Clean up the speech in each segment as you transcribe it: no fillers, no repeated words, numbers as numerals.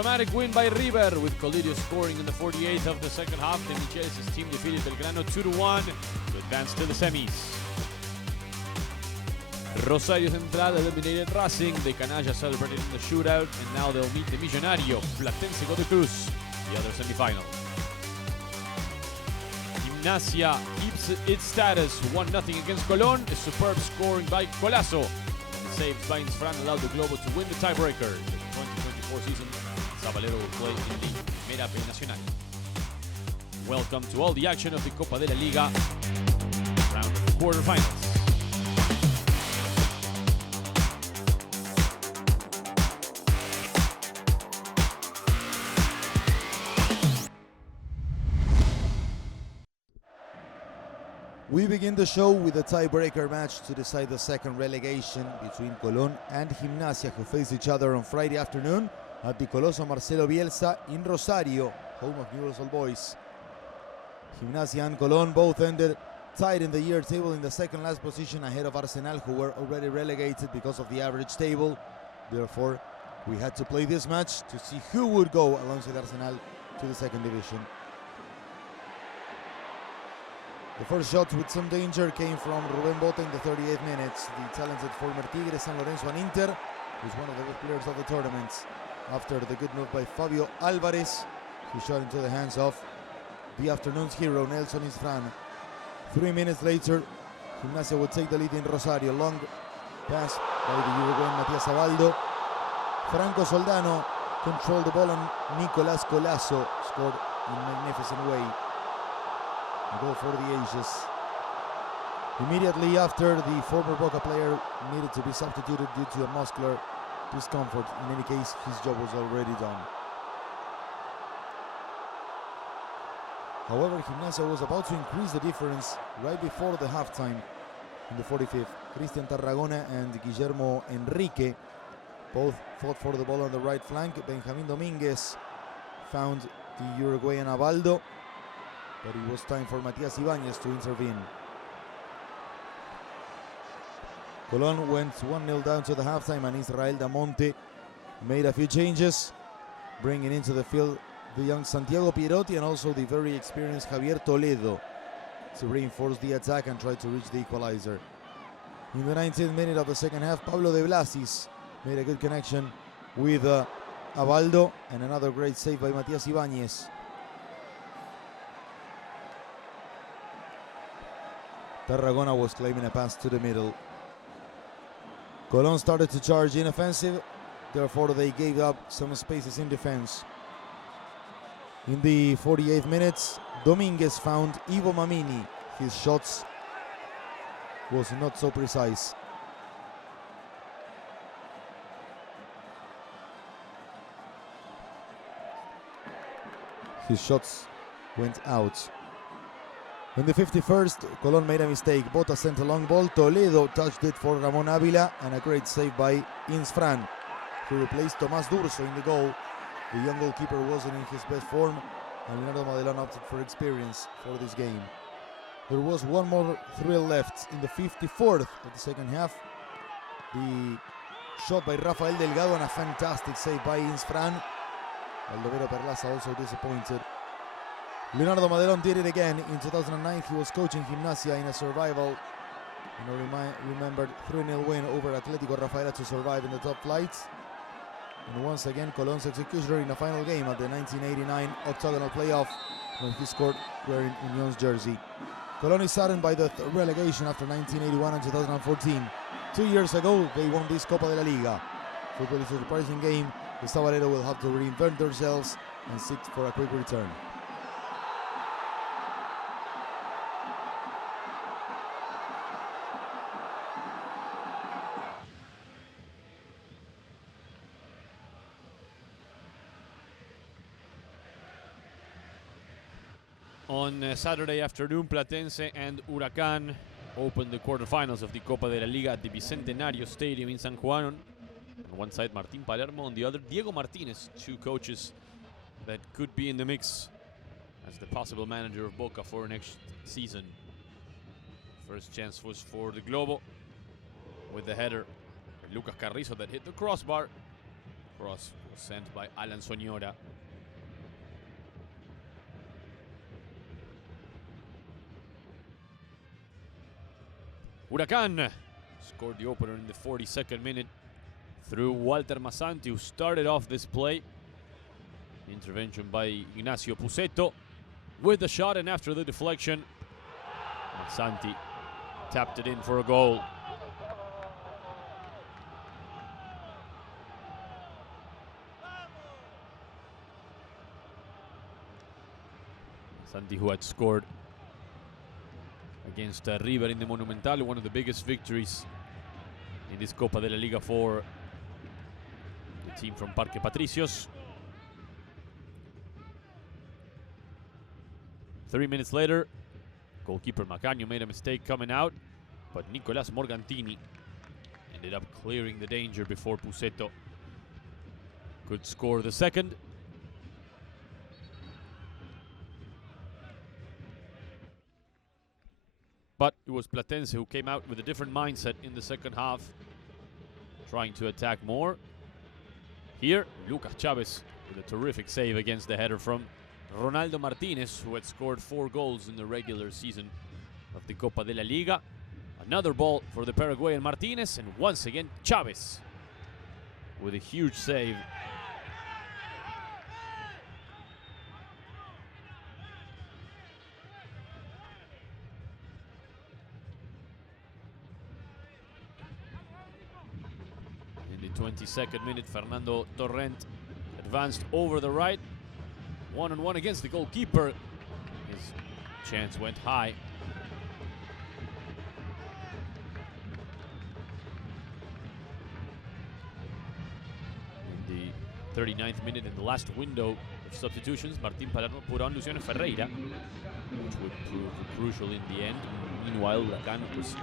dramatic win by River, with Colidio scoring in the 48th of the second half. The Michele's team defeated Belgrano 2-1 to advance to the semis. Rosario Central eliminated Racing. The Canalla celebrated in the shootout, and now they'll meet the Millonario. Platense Godoy Cruz, the other semifinal. Gimnasia keeps its status 1-0 against Colón. A superb scoring by Colazo. And saves by Insfran allowed the Globo to win the tiebreaker. The 2024 season, Zabalero will play in the Primera B Nacional. Welcome to all the action of the Copa de la Liga round of quarterfinals. We begin the show with a tiebreaker match to decide the second relegation between Colón and Gimnasia, who face each other on Friday afternoon at the Coloso Marcelo Bielsa in Rosario, home of Newell's Old Boys. Gimnasia and Colón both ended tied in the year table in the second last position ahead of Arsenal, who were already relegated because of the average table. Therefore, we had to play this match to see who would go alongside Arsenal to the second division. The first shot with some danger came from Rubén Bota in the 38th minutes. The talented former Tigre, San Lorenzo and Inter, who's one of the best players of the tournament. After the good move by Fabio Alvarez, he shot into the hands of the afternoon's hero, Nelson Insfran. 3 minutes later, Gimnasia would take the lead in Rosario. Long pass by the Uruguayan Matias Abaldo. Franco Soldano controlled the ball and Nicolás Colazo scored in a magnificent way. A goal for the Asians. Immediately after, the former Boca player needed to be substituted due to a muscular discomfort. In any case, his job was already done. However, Gimnasia was about to increase the difference right before the halftime in the 45th. Cristian Tarragona and Guillermo Enrique both fought for the ball on the right flank. Benjamín Domínguez found the Uruguayan Abaldo, but it was time for Matias Ibáñez to intervene. Colón went 1-0 down to the halftime, and Israel Damonte made a few changes, bringing into the field the young Santiago Pierotti and also the very experienced Javier Toledo to reinforce the attack and try to reach the equalizer. In the 19th minute of the second half, Pablo de Blasis made a good connection with Abaldo, and another great save by Matias Ibáñez. Tarragona was claiming a pass to the middle. Colón started to charge in offensive, therefore they gave up some spaces in defense. In the 48th minutes, Domínguez found Ivo Mamini. His shots was not so precise. His shots went out. In the 51st, Colón made a mistake. Bota sent a long ball. Toledo touched it for Ramón Ávila, and a great save by Insfran, who replaced Tomás Durso in the goal. The young goalkeeper wasn't in his best form, and Leonardo Madelón opted for experience for this game. There was one more thrill left in the 54th of the second half. The shot by Rafael Delgado and a fantastic save by Insfran. Aldovero Perlaza also disappointed. Leonardo Madelón did it again. In 2009, he was coaching Gimnasia in a survival, remembered 3-0 win over Atlético Rafaela to survive in the top flight. And once again, Colón's executioner in a final game at the 1989 octagonal playoff, when he scored wearing Union's jersey. Colón is saddened by the relegation after 1981 and 2014. 2 years ago, they won this Copa de la Liga. Football is a surprising game. The Sabalero will have to reinvent themselves and seek for a quick return. On Saturday afternoon, Platense and Huracán opened the quarterfinals of the Copa de la Liga at the Bicentenario Stadium in San Juan. On one side, Martín Palermo, on the other, Diego Martínez, two coaches that could be in the mix as the possible manager of Boca for next season. First chance was for the Globo with the header by Lucas Carrizo that hit the crossbar. Cross was sent by Alan Soñora. Huracán scored the opener in the 42nd minute through Walter Massanti, who started off this play. Intervention by Ignacio Pusetto with the shot, and after the deflection, Massanti tapped it in for a goal. Massanti, who had scored against River in the Monumental, one of the biggest victories in this Copa de la Liga for the team from Parque Patricios. 3 minutes later, goalkeeper Macagno made a mistake coming out, but Nicolás Morgantini ended up clearing the danger before Pusetto could score the second. But it was Platense who came out with a different mindset in the second half, trying to attack more. Here, Lucas Chavez with a terrific save against the header from Ronaldo Martinez, who had scored 4 goals in the regular season of the Copa de la Liga. Another ball for the Paraguayan Martinez, and once again Chavez with a huge save. In the 22nd minute, Fernando Torrent advanced over the right. 1-on-1 against the goalkeeper. His chance went high. In the 39th minute, in the last window of substitutions, Martín Palermo put on Luciano Ferreira, which would prove crucial in the end. Meanwhile, Huracán was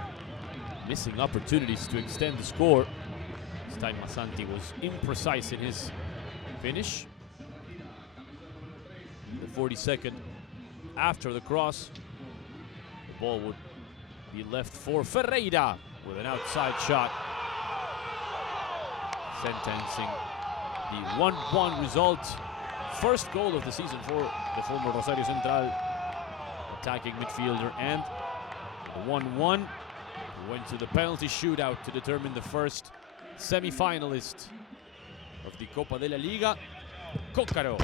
missing opportunities to extend the score. This time Massanti was imprecise in his finish. The 42nd, after the cross, the ball would be left for Ferreira with an outside shot, sentencing the 1-1 result. First goal of the season for the former Rosario Central attacking midfielder, and the 1-1 went to the penalty shootout to determine the first semi-finalist of the Copa de la Liga. Cócaro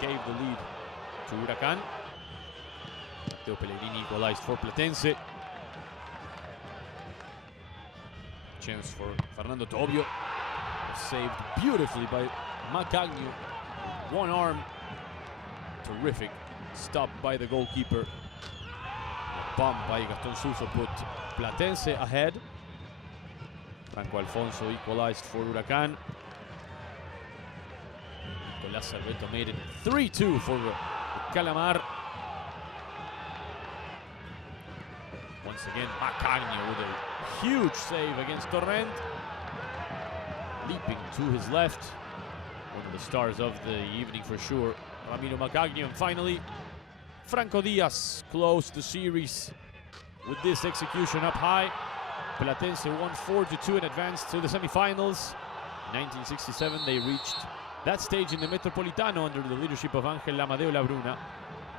gave the lead to Huracán. Matteo Pellegrini equalized for Platense. Chance for Fernando Tobio, saved beautifully by Macagno. One arm, terrific stop by the goalkeeper. A bomb by Gaston Suso put Platense ahead. Franco Alfonso equalized for Huracán. Nicolás Cerveto made it 3-2 for Calamar. Once again, Macagno with a huge save against Torrent. Leaping to his left. One of the stars of the evening for sure, Ramiro Macagno. And finally, Franco Diaz closed the series with this execution up high. Platense won 4-2 and advanced to the semifinals. In 1967, they reached that stage in the Metropolitano under the leadership of Ángel Amadeo Labruna.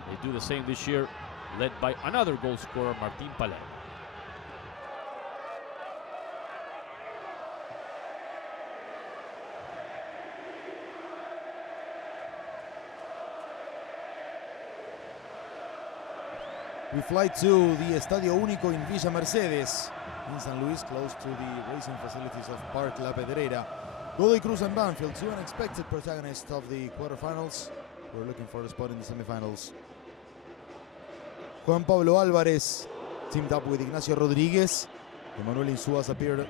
They do the same this year, led by another goal scorer, Martín Palermo. We fly to the Estadio Único in Villa Mercedes in San Luis, close to the racing facilities of Parque La Pedrera. Godoy Cruz and Banfield, two unexpected protagonists of the quarterfinals. We're looking for a spot in the semifinals. Juan Pablo Álvarez teamed up with Ignacio Rodríguez. Emmanuel Insúas appeared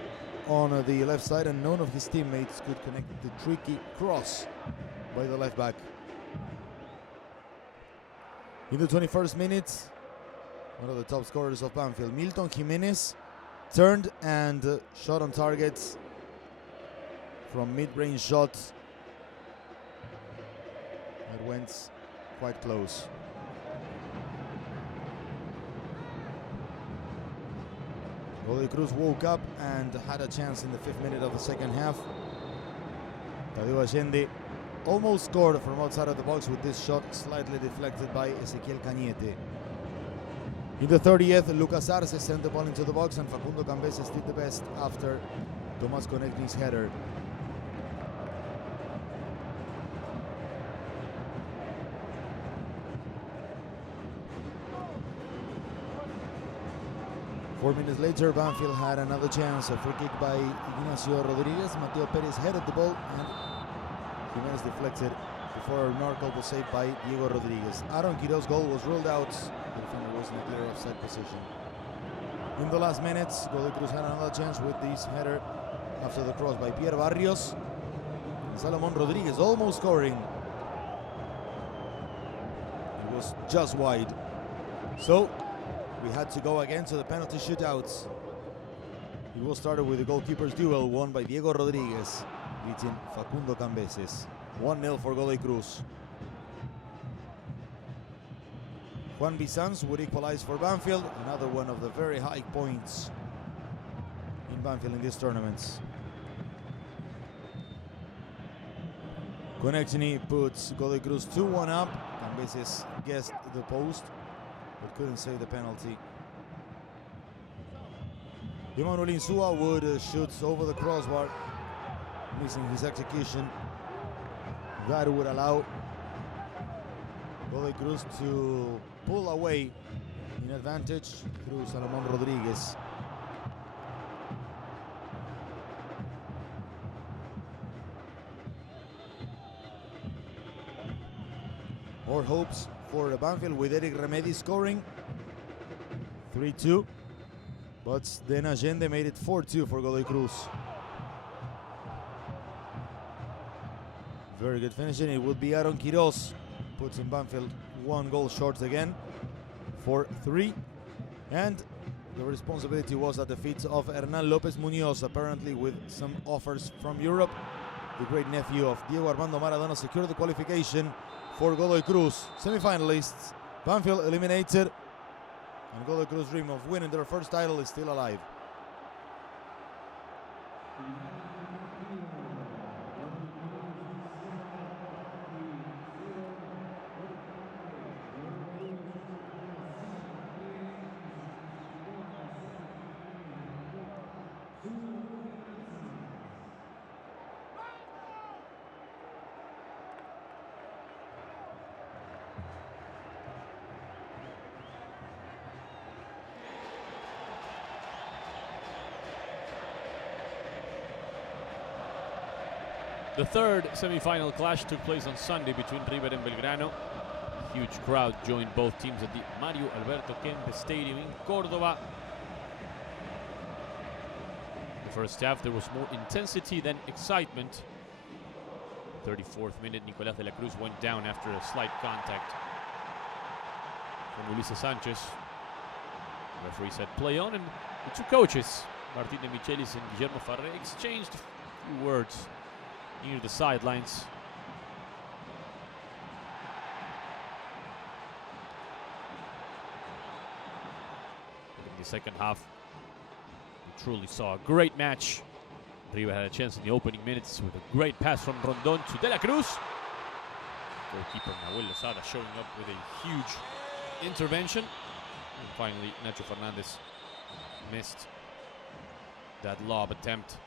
on the left side, and none of his teammates could connect the tricky cross by the left back. In the 21st minute, one of the top scorers of Banfield, Milton Jimenez, turned and shot on target from mid-range shots. It went quite close. Godoy Cruz woke up and had a chance in the 5th minute of the second half. Tadeo Allende almost scored from outside of the box with this shot slightly deflected by Ezequiel Cañete. In the 30th, Lucas Arce sent the ball into the box and Facundo Cambeses did the best after Tomás Konechny's header. Four minutes later, Banfield had another chance. A free kick by Ignacio Rodriguez. Mateo Perez headed the ball and Jimenez deflected before a remarkable save by Diego Rodriguez. Aaron Quiroz' goal was ruled out. The defender was in a clear offside position. In the last minutes, Godoy Cruz had another chance with this header after the cross by Pierre Barrios. And Salomon Rodriguez almost scoring. It was just wide. So we had to go again to the penalty shootouts. It was started with the goalkeeper's duel won by Diego Rodriguez, beating Facundo Cambeses. 1-0 for Godoy Cruz. Juan Bizanz would equalize for Banfield, another one of the very high points in Banfield in these tournaments. Konechny puts Godoy Cruz 2-1 up. Cambeses guessed the post, but couldn't save the penalty. Emmanuel Insua would shoot over the crossbar, missing his execution. That would allow Godoy Cruz to pull away in advantage through Salomon Rodriguez. More hopes for Banfield with Eric Remedi scoring 3-2, but then Allende made it 4-2 for Godoy Cruz. Very good finishing. It would be Aaron Quiroz, puts in Banfield one goal short again, 4-3. And the responsibility was at the feet of Hernan Lopez Munoz, apparently with some offers from Europe. The great nephew of Diego Armando Maradona secured the qualification for Godoy Cruz. Semi-finalists, Banfield eliminated, and Godoy Cruz's dream of winning their first title is still alive. The third semi-final clash took place on Sunday between River and Belgrano. Huge crowd joined both teams at the Mario Alberto Kempes Stadium in Córdoba. The first half there was more intensity than excitement. 34th minute, Nicolás de la Cruz went down after a slight contact from Ulises Sanchez. The referee said play on, and the two coaches, Martín de Michelis and Guillermo Farré, exchanged a few words near the sidelines. In the second half, we truly saw a great match. River had a chance in the opening minutes with a great pass from Rondon to De La Cruz. Goalkeeper Nahuel Lozada showing up with a huge intervention. And finally, Nacho Fernandez missed that lob attempt.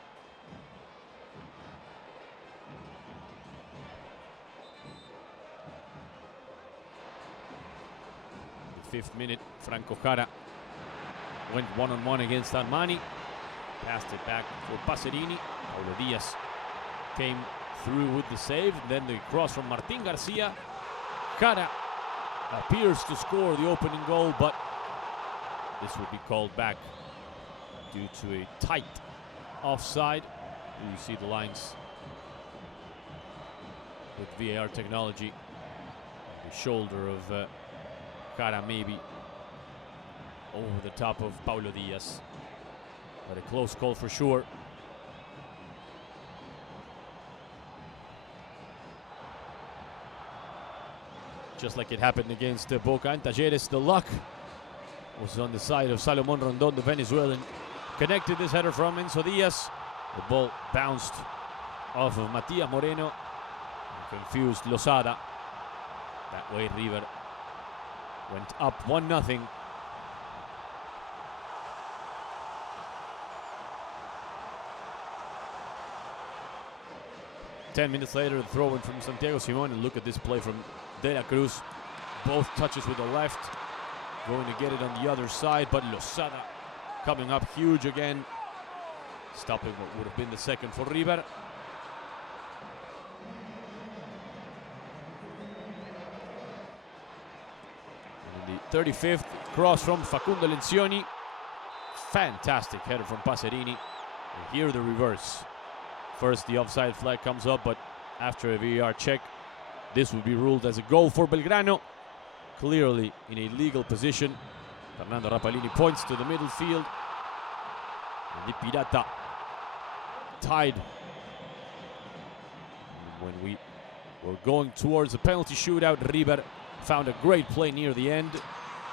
In the 5th minute, Franco Jara went one-on-one against Armani. Passed it back for Pacerini. Paulo Diaz came through with the save. Then the cross from Martín Garcia. Jara appears to score the opening goal, but this will be called back due to a tight offside. You see the lines with VAR technology. The shoulder of Jara maybe over the top of Paulo Diaz. But a close call for sure. Just like it happened against Boca and Talleres, the luck was on the side of Salomon Rondon, the Venezuelan. Connected this header from Enzo Diaz. The ball bounced off of Matias Moreno. Confused Lozada. That way River went up 1-0. Ten minutes later, the throw-in from Santiago Simon, and look at this play from De La Cruz. Both touches with the left, going to get it on the other side, but Lozada coming up huge again, stopping what would have been the second for River. And in the 35th, cross from Facundo Lencioni. Fantastic header from Pacerini. And here the reverse. First, the offside flag comes up, but after a VAR check, this would be ruled as a goal for Belgrano. Clearly in a legal position. Fernando Rapalini points to the middle field. And the Pirata tied. And when we were going towards a penalty shootout, River found a great play near the end.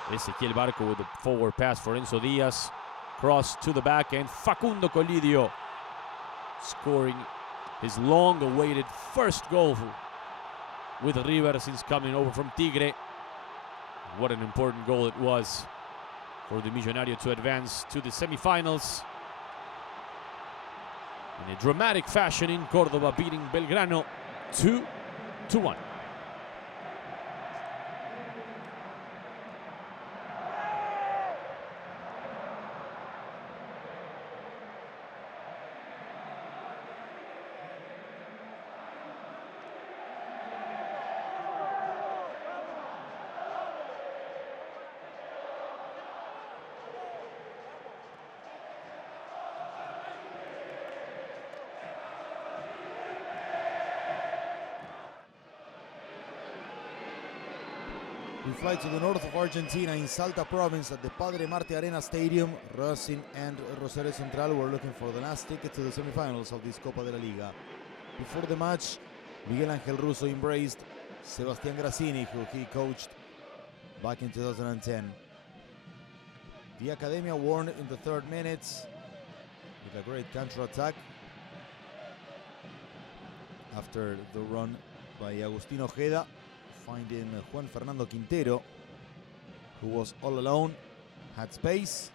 Ezequiel Barco with the forward pass for Enzo Diaz. Cross to the back, and Facundo Colidio scoring his long-awaited first goal with River since coming over from Tigre. What an important goal it was for the Millonario to advance to the semifinals in a dramatic fashion in Córdoba, beating Belgrano 2-1. We fly to the north of Argentina in Salta province at the Padre Marte Arena Stadium. Racing and Rosario Central were looking for the last ticket to the semifinals of this Copa de la Liga. Before the match, Miguel Ángel Russo embraced Sebastián Grassini, who he coached back in 2010. The Academia won in the 3rd minute with a great counter-attack after the run by Agustín Ojeda, finding Juan Fernando Quintero, who was all alone, had space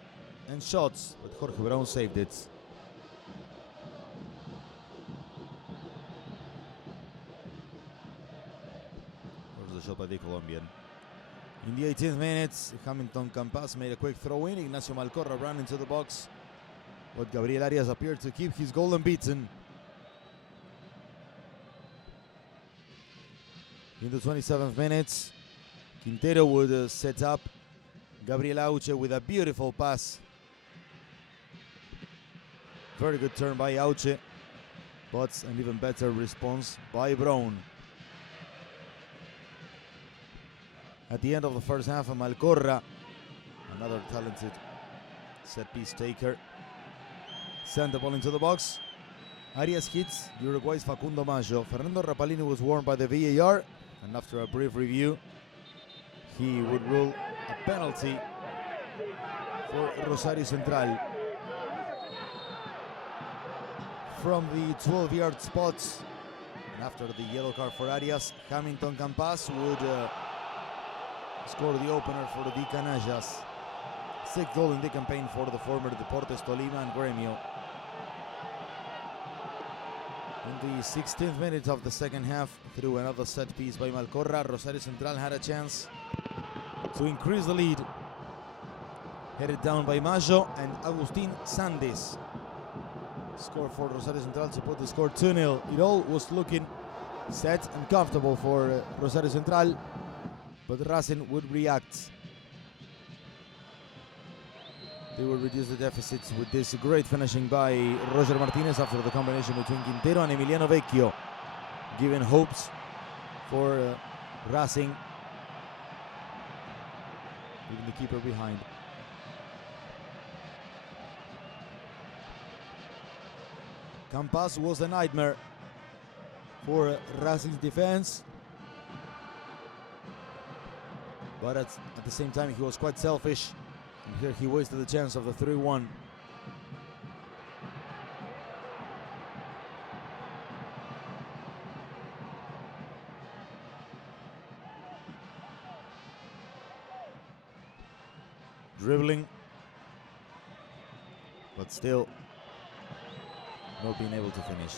and shots, but Jorge Brown saved it. There's the shot by the Colombian. In the 18th minute, Hamilton Campas made a quick throw-in. Ignacio Malcorra ran into the box, but Gabriel Arias appeared to keep his goal unbeaten. In the 27th minute, Quintero would set up Gabriel Auche with a beautiful pass. Very good turn by Auche, but an even better response by Brown. At the end of the first half, Malcorra, another talented set-piece taker, sent the ball into the box. Arias hits Uruguay's Facundo Maggio. Fernando Rapalini was warned by the VAR, and after a brief review, he would rule a penalty for Rosario Central. From the 12-yard spot, and after the yellow card for Arias, Hamilton Campas would score the opener for the Canallas. 6th goal in the campaign for the former Deportes Tolima and Gremio. In the 16th minute of the second half, through another set piece by Malcorra, Rosario Central had a chance to increase the lead. Headed down by Maggio, and Agustín Sandes scored for Rosario Central to put the score 2-0. It all was looking set and comfortable for Rosario Central, but Racing would react. They will reduce the deficits with this great finishing by Roger Martinez after the combination between Quintero and Emiliano Vecchio, giving hopes for Racing, leaving the keeper behind. Campas was a nightmare for Racing's defense, but at the same time he was quite selfish. And here he wasted the chance of the 3-1. dribbling, but still not being able to finish.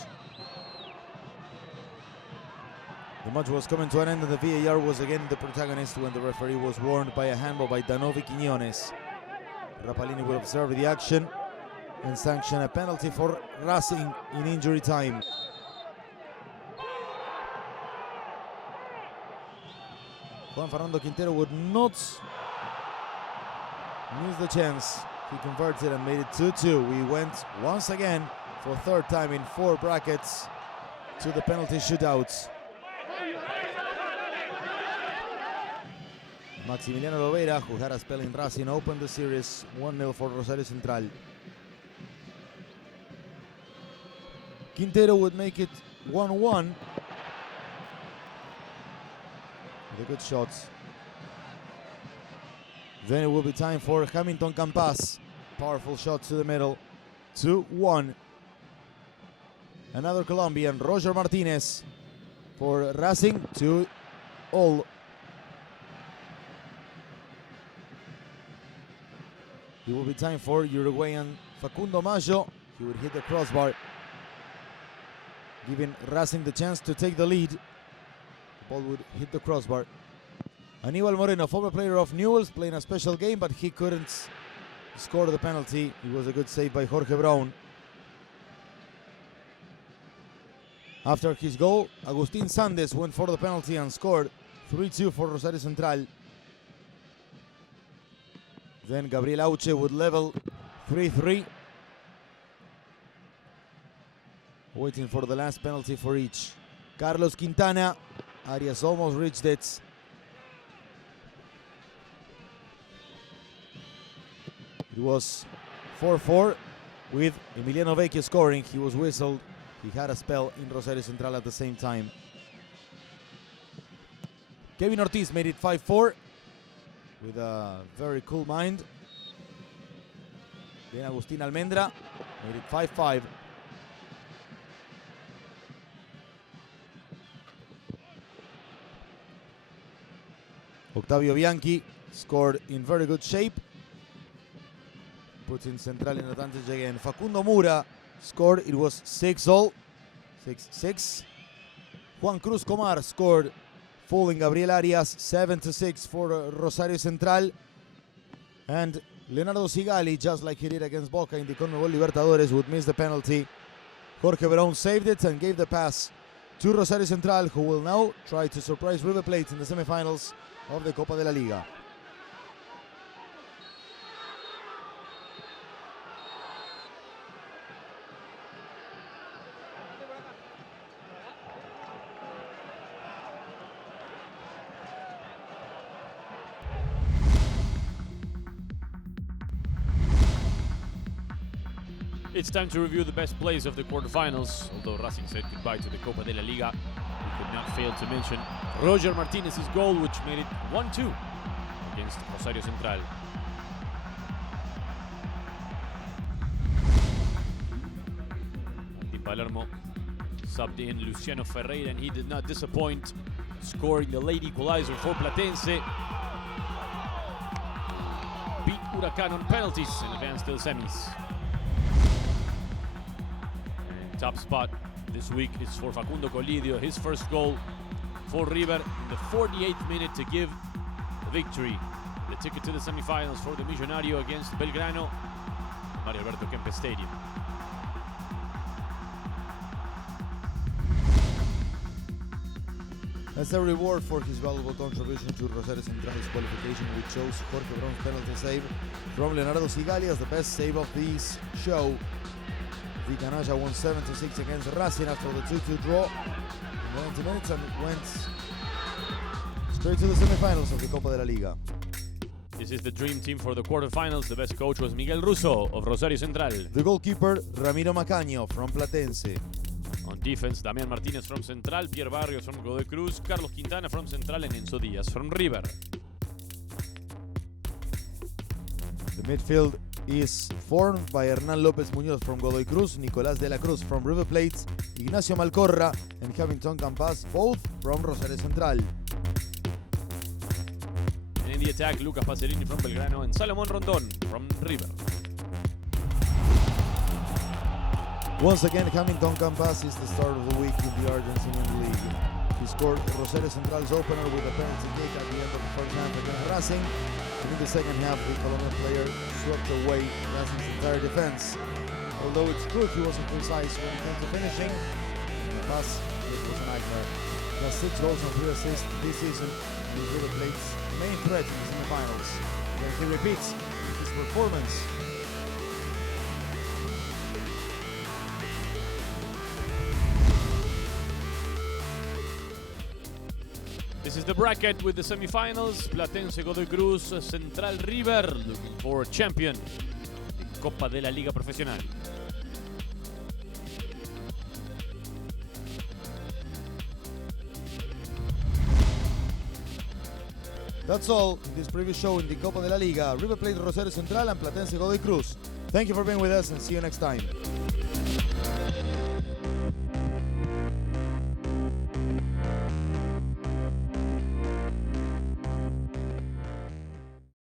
The match was coming to an end and the VAR was again the protagonist when the referee was warned by a handball by Danovi Quiñones. Rapalini will observe the action and sanction a penalty for Racing in injury time. Juan Fernando Quintero would not miss the chance. He converted and made it 2-2. We went once again for third time in 4 brackets to the penalty shootouts. Maximiliano Lovera, who had a spell in Racing, opened the series 1-0 for Rosario Central. Quintero would make it 1-1 with a good shots. Then it will be time for Hamilton Campas. Powerful shots to the middle. 2-1. Another Colombian, Roger Martinez for Racing, 2-all. It will be time for Uruguayan Facundo Maggio. He would hit the crossbar, giving Racing the chance to take the lead. The ball would hit the crossbar. Aníbal Moreno, former player of Newell's, playing a special game, but he couldn't score the penalty. It was a good save by Jorge Brown. After his goal, Agustín Sandes went for the penalty and scored 3-2 for Rosario Central. Then Gabriel Auche would level 3-3. Waiting for the last penalty for each. Carlos Quintana, Arias almost reached it. It was 4-4 with Emiliano Vecchio scoring. He was whistled. He had a spell in Rosario Central at the same time. Kevin Ortiz made it 5-4 with a very cool mind. Then Agustín Almendra made it 5-5. Octavio Bianchi scored in very good shape, putting Central in advantage again. Facundo Mura scored. It was 6-all, 6-6. Juan Cruz Comar scored, fooling Gabriel Arias, 7-6 for Rosario Central. And Leonardo Sigali, just like he did against Boca in the CONMEBOL Libertadores, would miss the penalty. Jorge Verón saved it and gave the pass to Rosario Central, who will now try to surprise River Plate in the semifinals of the Copa de la Liga. It's time to review the best plays of the quarterfinals. Although Racing said goodbye to the Copa de la Liga, we could not fail to mention Roger Martinez's goal, which made it 1-2 against Rosario Central. Martín Palermo subbed in Luciano Ferreira, and he did not disappoint, scoring the late equalizer for Platense. Beat Huracan on penalties and advanced to the semis. Top spot this week is for Facundo Colidio, his first goal for River in the 48th minute to give the victory. The ticket to the semifinals for the Millonario against Belgrano, Mario Alberto Kempes Stadium. As a reward for his valuable contribution to Rosario Central's qualification, we chose Jorge Brown's penalty save from Leonardo Sigali as the best save of this show. The Canalla won 7-6 against Racing after the 2-2 draw in 90 minutes and went straight to the semifinals of the Copa de la Liga. This is the dream team for the quarterfinals. The best coach was Miguel Russo of Rosario Central. The goalkeeper, Ramiro Macaño from Platense. On defense, Damián Martínez from Central, Pierre Barrios from Godoy Cruz, Carlos Quintana from Central, and Enzo Díaz from River. The midfield is formed by Hernán López Muñoz from Godoy Cruz, Nicolás de la Cruz from River Plate, Ignacio Malcorra and Hamilton Campas, both from Rosario Central. And in the attack, Lucas Pacerini from Belgrano and Salomón Rondón from River. Once again, Hamilton Campas is the start of the week in the Argentinian league. He scored Rosario Central's opener with a penalty kick at the end of the first half against Racing. And in the second half, the Colombian player swept away Racing's entire defense. Although it's true he wasn't precise when it came to finishing, the pass was a nightmare. He has 6 goals and 3 assists this season. He's River Plate's main threat in the semifinals. Then he repeats his performance. This is the bracket with the semifinals. Platense Godoy Cruz, Central River, looking for champion in Copa de la Liga Profesional. That's all in this previous show in the Copa de la Liga. River Plate, Rosario Central, and Platense Godoy Cruz. Thank you for being with us and see you next time.